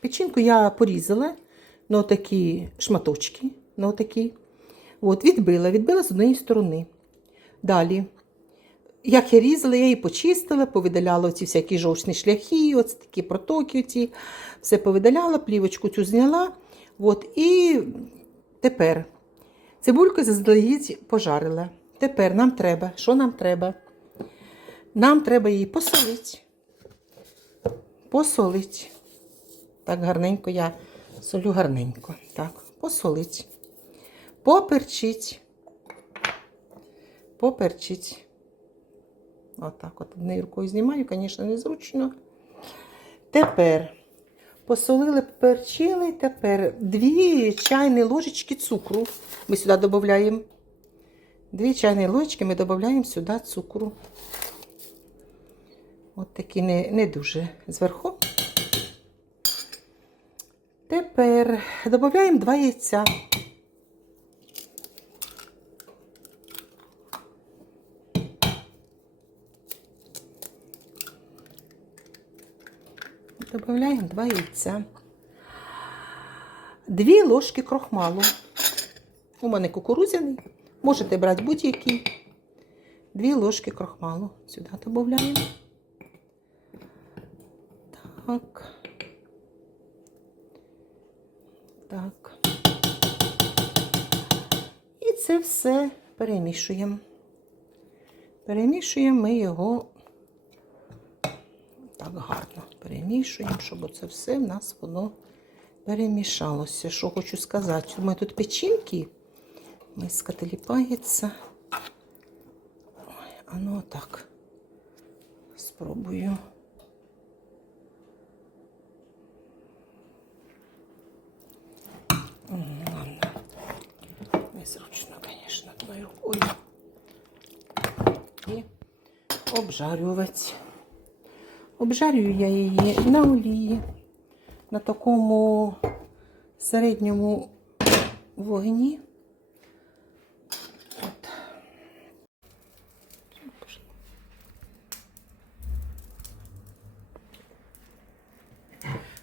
Печінку я порізала на такі шматочки. На такі. От, відбила, відбила з однієї сторони. Далі. Як я різала, я її почистила, повидаляла ці всякі жовчні шляхи, оці такі протоки, оці, все повидаляла, плівочку цю зняла. От, і тепер цибульку заздалегідь пожарила. Тепер нам треба, що нам треба? Нам треба її посолити. Посолити. Так гарненько я солю гарненько. Так, посолить. Поперчить. Поперчить. Отак от однією рукою знімаю, звісно, незручно. Тепер посолили, поперчили. Тепер дві чайні ложечки цукру. Ми сюди додаємо. Дві чайні ложечки ми додаємо сюди цукру. От такі не, не дуже зверху. Тепер додаємо два яйця. Додаємо два яйця. Дві ложки крохмалу. У мене кукурудзяний. Можете брати будь-який. Дві ложки крохмалу. Сюди додаємо. Так. Так. І це все перемішуємо. Перемішуємо ми його так гарно перемішуємо, щоб це все в нас воно перемішалося. Що хочу сказати, у мене тут печінки, миска теліпається. Ой, а ну так. Спробую. Одною рукою. І обжарювати. Обжарюю я її на олії, на такому середньому вогні. От.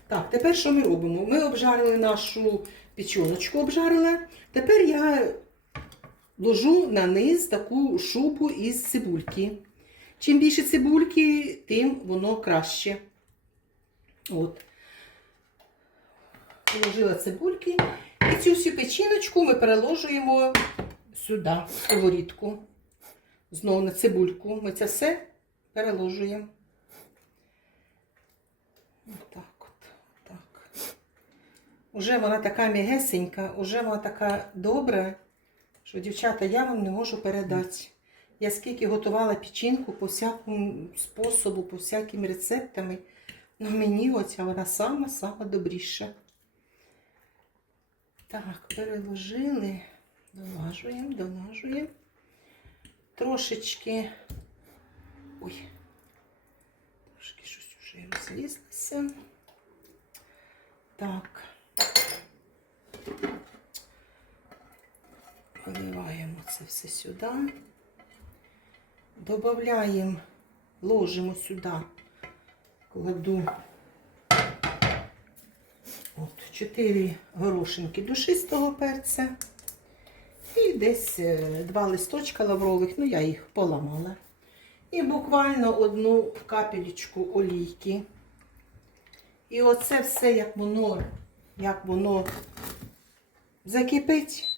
Так, тепер що ми робимо? Ми обжарили нашу печіночку, обжарили. Тепер я ложу на низ таку шубу із цибульки. Чим більше цибульки, тим воно краще. От. Положила цибульки. І цю всю печіночку ми переложуємо сюди, в сковорідку. Знову на цибульку. Ми це все переложуємо. Отак от. Так. Уже вона така м'ягесенька, уже вона така добра, що, дівчата, я вам не можу передати. Я скільки готувала печінку по всякому способу, по всяким рецептами, ну мені оця вона сама-сама добріша. Так, переложили, долажуємо, долажуємо. Трошечки. Ой, трошки щось уже розлізлося. Так. Виливаємо це все сюди. Добавляємо, ложимо сюди, кладу от, 4 горошинки душистого перця і десь е, два листочка лаврових, ну я їх поламала. І буквально одну капелечку олійки. І оце все, як воно, як воно закипить.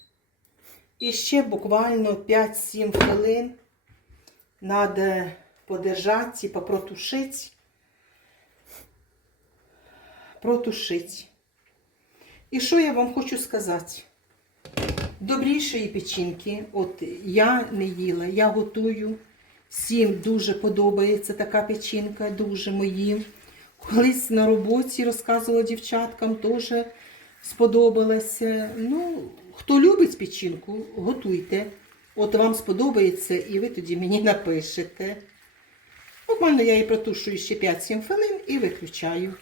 І ще буквально 5-7 хвилин. Надо подержать, типа протушить. Протушить. І що я вам хочу сказати? Добрішої печінки, от я не їла, я готую. Всім дуже подобається така печінка, дуже моїм. Колись на роботі розказувала дівчаткам, теж сподобалося. Ну, хто любить печінку, готуйте. От вам сподобається, і ви тоді мені напишете. Буквально я її протушую ще 5-7 хвилин і виключаю.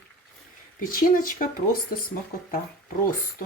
Печіночка просто смакота. Просто.